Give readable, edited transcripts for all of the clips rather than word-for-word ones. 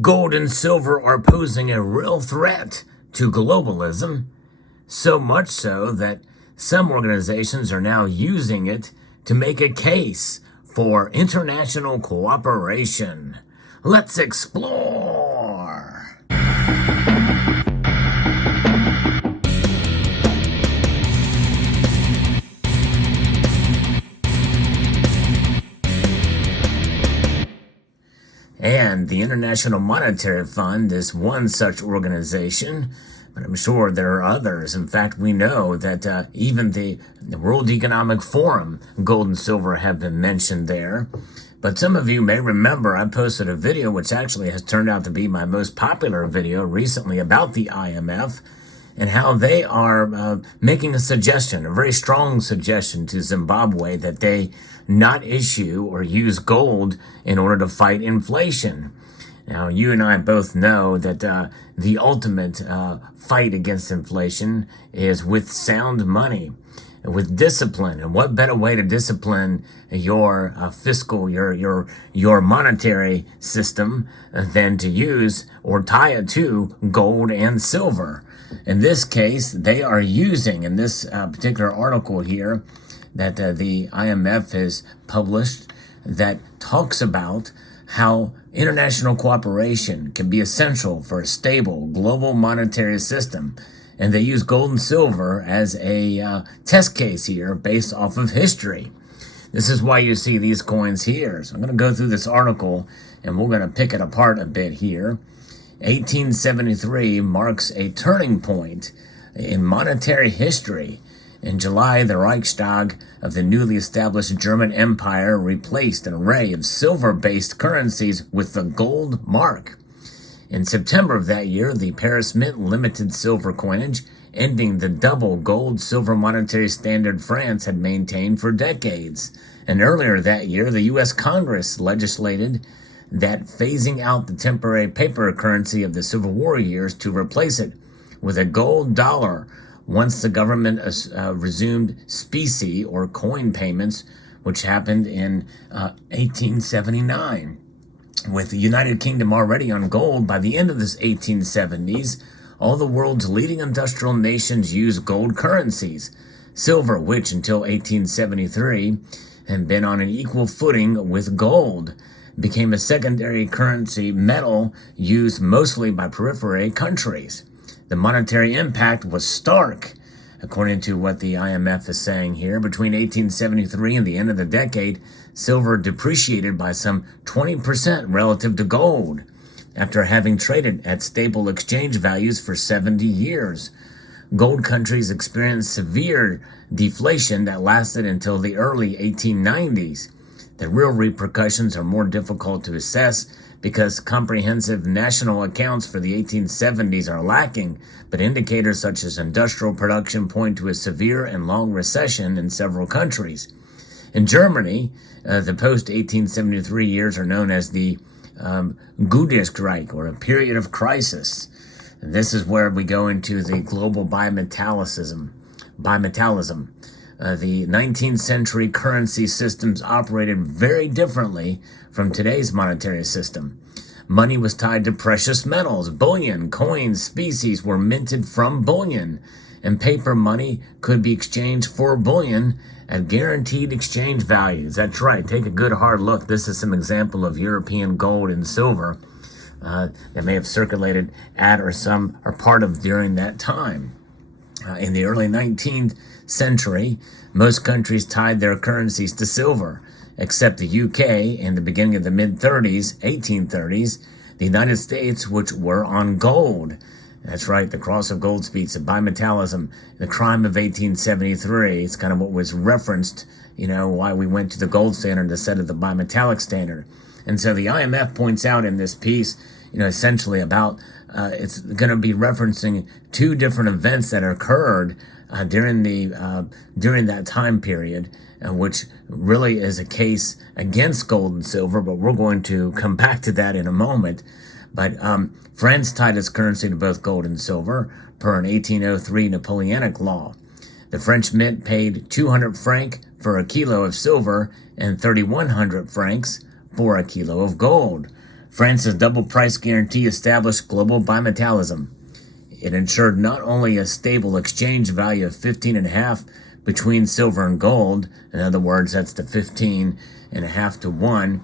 Gold and silver are posing a real threat to globalism, so much so that some organizations are now using it to make a case for international cooperation. Let's explore. And the International Monetary Fund is one such organization, but I'm sure there are others. In fact, we know that even the World Economic Forum, gold and silver have been mentioned there. But some of you may remember I posted a video which actually has turned out to be my most popular video recently about the IMF and how they are making a suggestion, a very strong suggestion to Zimbabwe that they not issue or use gold in order to fight inflation. Now, you and I both know that the ultimate fight against inflation is with sound money, with discipline. And what better way to discipline your fiscal, your monetary system than to use or tie it to gold and silver? In this case, they are using, in this particular article here, that the IMF has published that talks about how international cooperation can be essential for a stable global monetary system. And they use gold and silver as a test case here based off of history. This is why you see these coins here. So I'm going to go through this article and we're going to pick it apart a bit here. 1873 marks a turning point in monetary history. In July, the Reichstag of the newly established German Empire replaced an array of silver-based currencies with the gold mark. In September of that year, the Paris Mint limited silver coinage, ending the double gold-silver monetary standard France had maintained for decades. And earlier that year, the U.S. Congress legislated that phasing out the temporary paper currency of the Civil War years to replace it with a gold dollar once the government resumed specie or coin payments, which happened in 1879. With the United Kingdom already on gold by the end of the 1870s, all the world's leading industrial nations used gold currencies. Silver, which until 1873 had been on an equal footing with gold, became a secondary currency metal used mostly by periphery countries. The monetary impact was stark. According to what the IMF is saying here, between 1873 and the end of the decade, silver depreciated by some 20% relative to gold, after having traded at stable exchange values for 70 years. Gold countries experienced severe deflation that lasted until the early 1890s. The real repercussions are more difficult to assess because comprehensive national accounts for the 1870s are lacking, but indicators such as industrial production point to a severe and long recession in several countries. In Germany, the post-1873 years are known as the Gutestreich, or a period of crisis. And this is where we go into the global bimetallism. The 19th century currency systems operated very differently from today's monetary system. Money was tied to precious metals. Bullion, coins, species were minted from bullion, and paper money could be exchanged for bullion at guaranteed exchange values. That's right. Take a good hard look. This is some example of European gold and silver that may have circulated at or some are part of during that time. In the early 19th century, most countries tied their currencies to silver, except the UK in the beginning of the mid-30s, 1830s, the United States, which were on gold. That's right, the cross of gold speaks of bimetallism, the crime of 1873. It's kind of what was referenced, why we went to the gold standard instead of the bimetallic standard. And so the IMF points out in this piece, essentially about it's going to be referencing two different events that occurred during that time period, which really is a case against gold and silver, but we're going to come back to that in a moment. But France tied its currency to both gold and silver per an 1803 Napoleonic law. The French mint paid 200 francs for a kilo of silver and 3,100 francs for a kilo of gold. France's double price guarantee established global bimetallism. It ensured not only a stable exchange value of 15.5 between silver and gold, in other words, that's the 15.5 to 1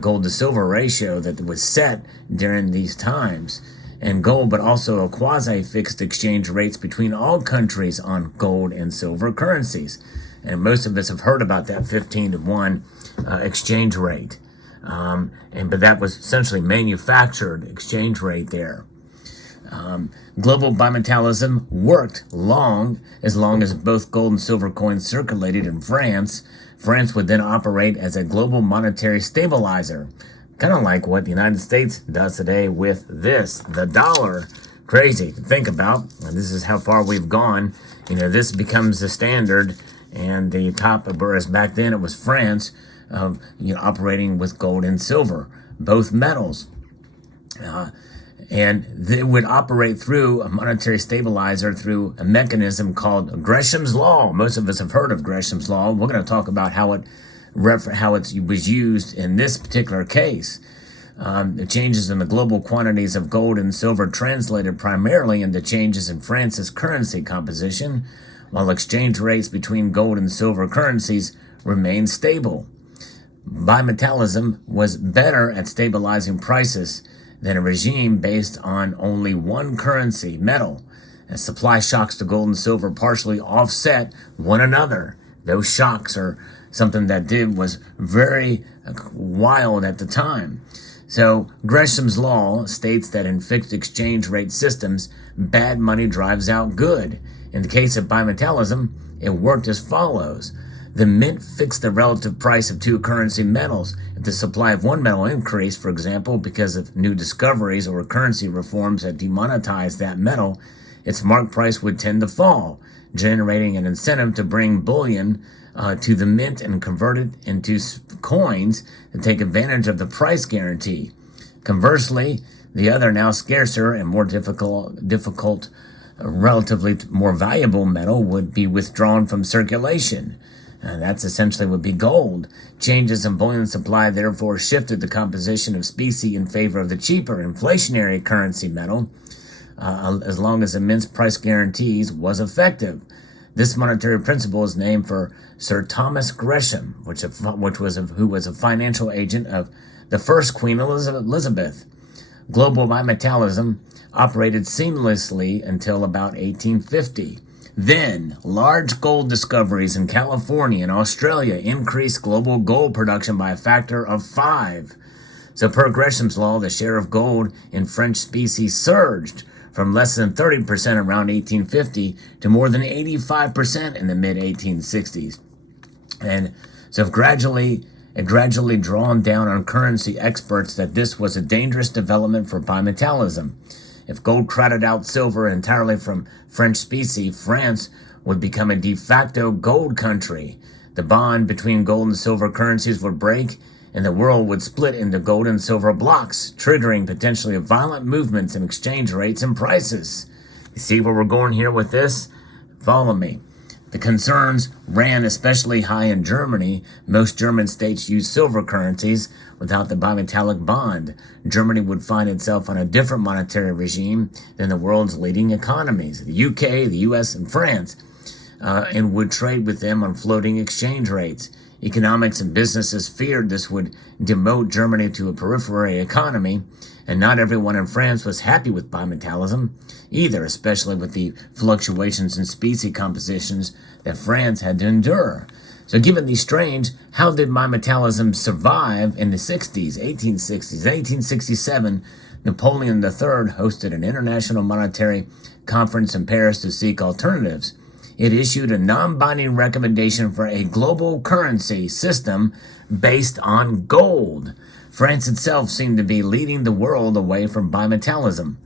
gold to silver ratio that was set during these times, and gold, but also a quasi-fixed exchange rates between all countries on gold and silver currencies. And most of us have heard about that 15 to 1 exchange rate. But that was essentially manufactured exchange rate there. Global bimetallism worked as long as both gold and silver coins circulated in France. France would then operate as a global monetary stabilizer, kind of like what the United States does today with the dollar. Crazy to think about. And this is how far we've gone. This becomes the standard, and the top, whereas back then it was France, operating with gold and silver, both metals. And they would operate through a monetary stabilizer through a mechanism called Gresham's Law. Most of us have heard of Gresham's Law. We're going to talk about how it was used in this particular case. The changes in the global quantities of gold and silver translated primarily into changes in France's currency composition, while exchange rates between gold and silver currencies remained stable. Bimetallism was better at stabilizing prices than a regime based on only one currency, metal, as supply shocks to gold and silver partially offset one another. Those shocks are something that was very wild at the time. So Gresham's Law states that in fixed exchange rate systems, bad money drives out good. In the case of bimetallism, it worked as follows. The mint fixed the relative price of two currency metals. If the supply of one metal increased, for example, because of new discoveries or currency reforms that demonetized that metal, its mark price would tend to fall, generating an incentive to bring bullion to the mint and convert it into coins to take advantage of the price guarantee. Conversely, the other, now scarcer and more difficult, relatively more valuable metal would be withdrawn from circulation. That's essentially would be gold. Changes in bullion supply therefore shifted the composition of specie in favor of the cheaper inflationary currency metal, as long as the mint's price guarantees was effective. This monetary principle is named for Sir Thomas Gresham, who was a financial agent of the first Queen Elizabeth. Global bimetallism operated seamlessly until about 1850. Then, large gold discoveries in California and Australia increased global gold production by a factor of 5. So per Gresham's Law, the share of gold in French specie surged from less than 30% around 1850 to more than 85% in the mid-1860s. And so it gradually drawn down on currency experts that this was a dangerous development for bimetallism. If gold crowded out silver entirely from French specie, France would become a de facto gold country. The bond between gold and silver currencies would break, and the world would split into gold and silver blocks, triggering potentially violent movements in exchange rates and prices. You see where we're going here with this? Follow me. The concerns ran especially high in Germany. Most German states used silver currencies without the bimetallic bond. Germany would find itself on a different monetary regime than the world's leading economies, the UK, the US, and France, and would trade with them on floating exchange rates. Economics and businesses feared this would demote Germany to a periphery economy, and not everyone in France was happy with bimetallism either, especially with the fluctuations in specie compositions that France had to endure. So given these strains, how did bimetallism survive in the 60s, 1860s? 1867, Napoleon III hosted an international monetary conference in Paris to seek alternatives. It issued a non-binding recommendation for a global currency system based on gold. France itself seemed to be leading the world away from bimetallism.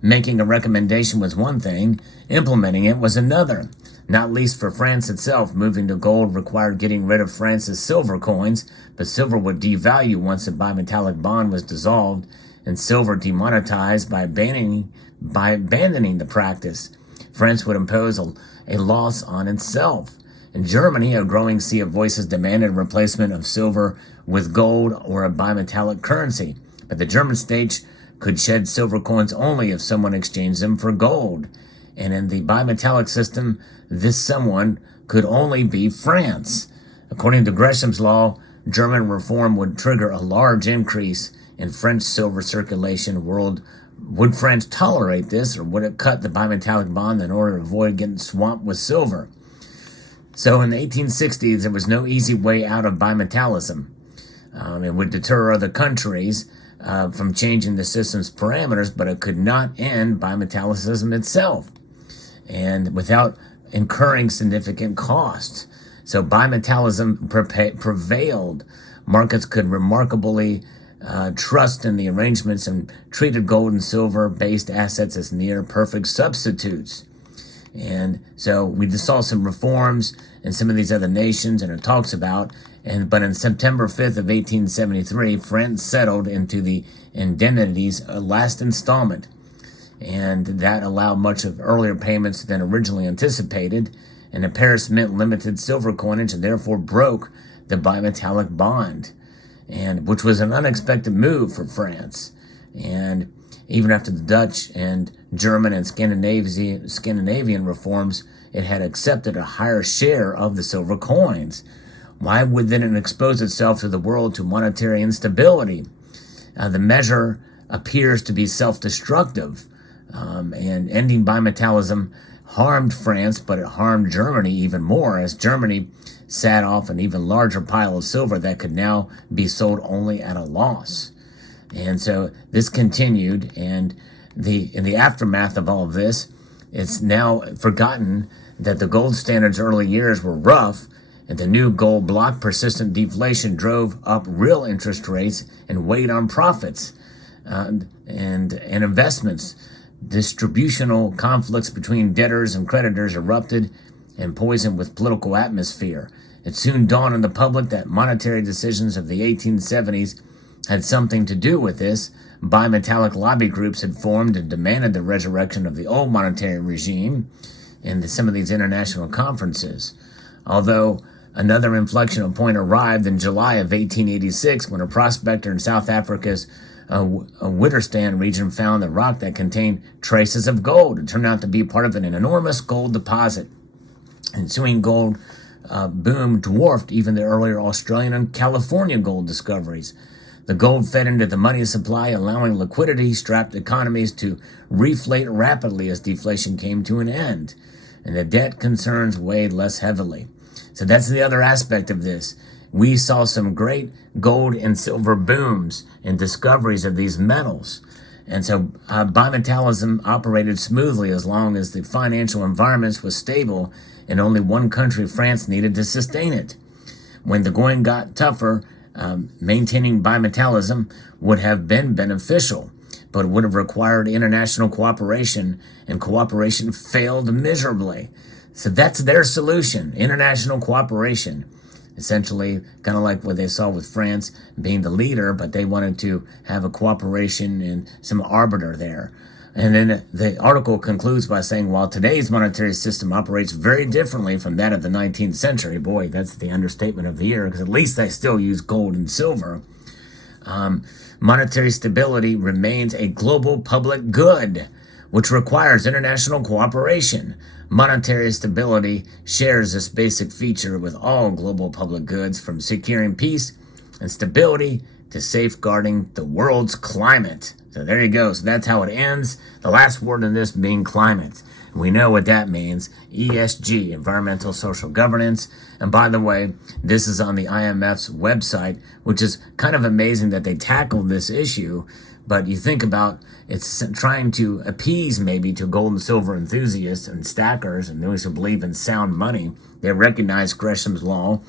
Making a recommendation was one thing, implementing it was another. Not least for France itself, moving to gold required getting rid of France's silver coins, but silver would devalue once the bimetallic bond was dissolved, and silver demonetized by abandoning the practice. France would impose a loss on itself. In Germany, a growing sea of voices demanded replacement of silver with gold or a bimetallic currency. But the German state could shed silver coins only if someone exchanged them for gold. And in the bimetallic system, this someone could only be France. According to Gresham's law, German reform would trigger a large increase in French silver circulation world. Would France tolerate this, or would it cut the bimetallic bond in order to avoid getting swamped with silver? So in the 1860s, there was no easy way out of bimetallism. It would deter other countries from changing the system's parameters, but it could not end bimetallicism itself, and without incurring significant costs. So bimetallism prevailed. Markets could remarkably trust in the arrangements and treated gold and silver-based assets as near-perfect substitutes. And so we just saw some reforms in some of these other nations, and it talks about, but in September 5th of 1873, France settled into the indemnities last installment, and that allowed much of earlier payments than originally anticipated, and the Paris Mint limited silver coinage and therefore broke the bimetallic bond, and which was an unexpected move for France. And even after the Dutch and German and Scandinavian reforms, it had accepted a higher share of the silver coins. Why would then it expose itself to the world to monetary instability? The measure appears to be self-destructive, and ending bimetallism harmed France, but it harmed Germany even more, as Germany sat off an even larger pile of silver that could now be sold only at a loss. And so this continued, and in the aftermath of all of this, it's now forgotten that the gold standard's early years were rough, and the new gold block persistent deflation drove up real interest rates and weighed on profits and investments. Distributional conflicts between debtors and creditors erupted and poisoned with political atmosphere. It soon dawned on the public that monetary decisions of the 1870s had something to do with this. Bimetallic lobby groups had formed and demanded the resurrection of the old monetary regime in some of these international conferences. Although another inflection point arrived in July of 1886 when a prospector in South Africa's Witwatersrand region found a rock that contained traces of gold. It turned out to be part of an enormous gold deposit. Ensuing gold boom dwarfed even the earlier Australian and California gold discoveries. The gold fed into the money supply, allowing liquidity-strapped economies to reflate rapidly as deflation came to an end, and the debt concerns weighed less heavily. So that's the other aspect of this. We saw some great gold and silver booms and discoveries of these metals. And so bimetallism operated smoothly as long as the financial environment was stable, and only one country, France, needed to sustain it. When the going got tougher, maintaining bimetallism would have been beneficial, but would have required international cooperation, and cooperation failed miserably. So that's their solution, international cooperation. Essentially, kind of like what they saw with France being the leader, but they wanted to have a cooperation and some arbiter there. And then the article concludes by saying, while today's monetary system operates very differently from that of the 19th century, boy, that's the understatement of the year, because at least they still use gold and silver, monetary stability remains a global public good, which requires international cooperation. Monetary stability shares this basic feature with all global public goods, from securing peace and stability to safeguarding the world's climate. So there you go. So that's how it ends. The last word in this being climate. We know what that means. ESG, environmental social governance. And by the way, this is on the IMF's website, which is kind of amazing that they tackled this issue. But you think about it's trying to appease maybe to gold and silver enthusiasts and stackers and those who believe in sound money. They recognize Gresham's law,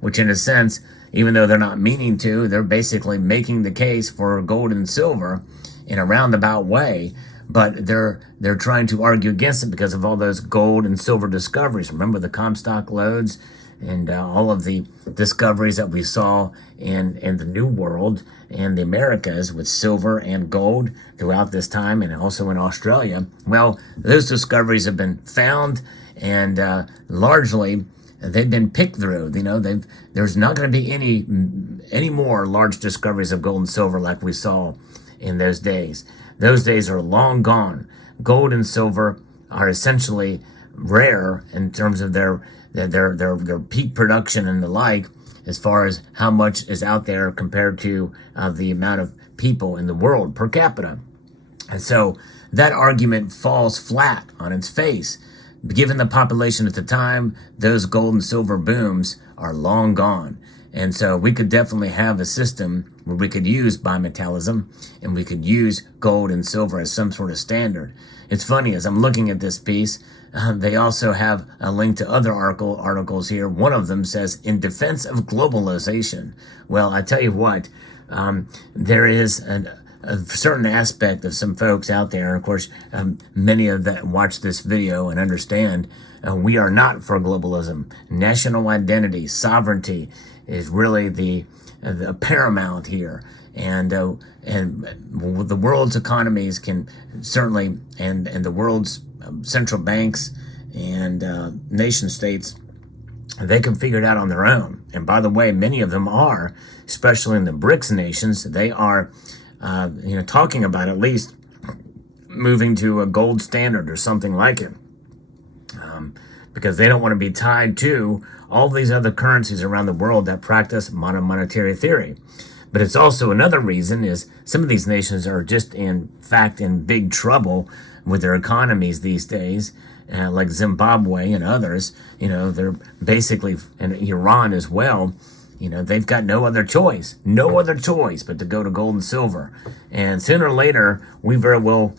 which in a sense, even though they're not meaning to, they're basically making the case for gold and silver in a roundabout way. But they're trying to argue against it because of all those gold and silver discoveries. Remember the Comstock lodes and all of the discoveries that we saw in the New World and the Americas with silver and gold throughout this time, and also in Australia. Well, those discoveries have been found, and largely they've been picked through. There's not going to be any more large discoveries of gold and silver like we saw in those days. Those days are long gone. Gold and silver are essentially rare in terms of their peak production and the like, as far as how much is out there compared to the amount of people in the world per capita. And so that argument falls flat on its face. Given the population at the time, those gold and silver booms are long gone. And so we could definitely have a system where we could use bimetallism and we could use gold and silver as some sort of standard. It's funny, as I'm looking at this piece, they also have a link to other articles here. One of them says, in defense of globalization. Well, I tell you what, there is a certain aspect of some folks out there, and of course, many of that watch this video and understand we are not for globalism. National identity, sovereignty is really the paramount here. And the world's economies can certainly, and the world's central banks and nation states, they can figure it out on their own. And by the way, many of them are, especially in the BRICS nations, they are talking about at least moving to a gold standard or something like it, because they don't want to be tied to all these other currencies around the world that practice monetary theory. But it's also another reason is some of these nations are just in fact in big trouble with their economies these days, like Zimbabwe and others. They're basically, and Iran as well. They've got no other choice but to go to gold and silver. And sooner or later, we very well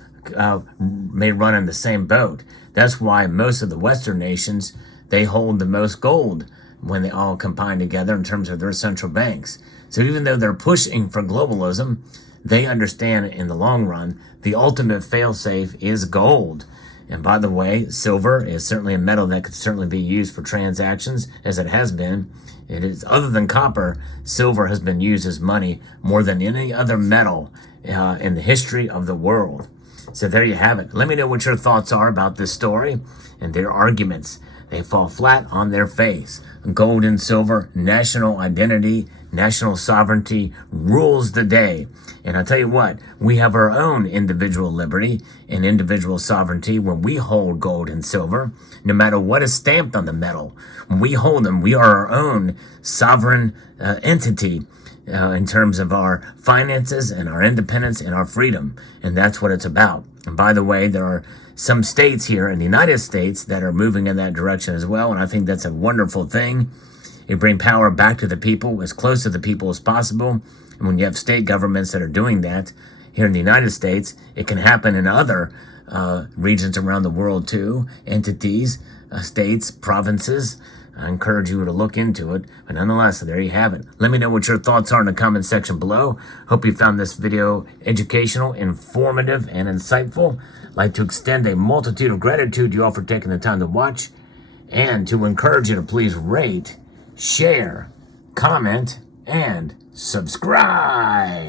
may run in the same boat. That's why most of the Western nations, they hold the most gold when they all combine together in terms of their central banks. So even though they're pushing for globalism, they understand in the long run, the ultimate fail-safe is gold. And by the way, silver is certainly a metal that could certainly be used for transactions, as it has been. It is, other than copper, silver has been used as money more than any other metal in the history of the world. So there you have it. Let me know what your thoughts are about this story and their arguments. They fall flat on their face. Gold and silver, national identity, national sovereignty rules the day. And I tell you what, we have our own individual liberty and individual sovereignty when we hold gold and silver, no matter what is stamped on the metal. When we hold them, we are our own sovereign entity in terms of our finances and our independence and our freedom. And that's what it's about. And by the way, there are some states here in the United States that are moving in that direction as well. And I think that's a wonderful thing. You bring power back to the people, as close to the people as possible. And when you have state governments that are doing that here in the United States, it can happen in other regions around the world too, entities, states, provinces. I encourage you to look into it. But nonetheless, there you have it. Let me know what your thoughts are in the comment section below. Hope you found this video educational, informative, and insightful. I'd like to extend a multitude of gratitude to you all for taking the time to watch, and to encourage you to please rate, share, comment, and subscribe.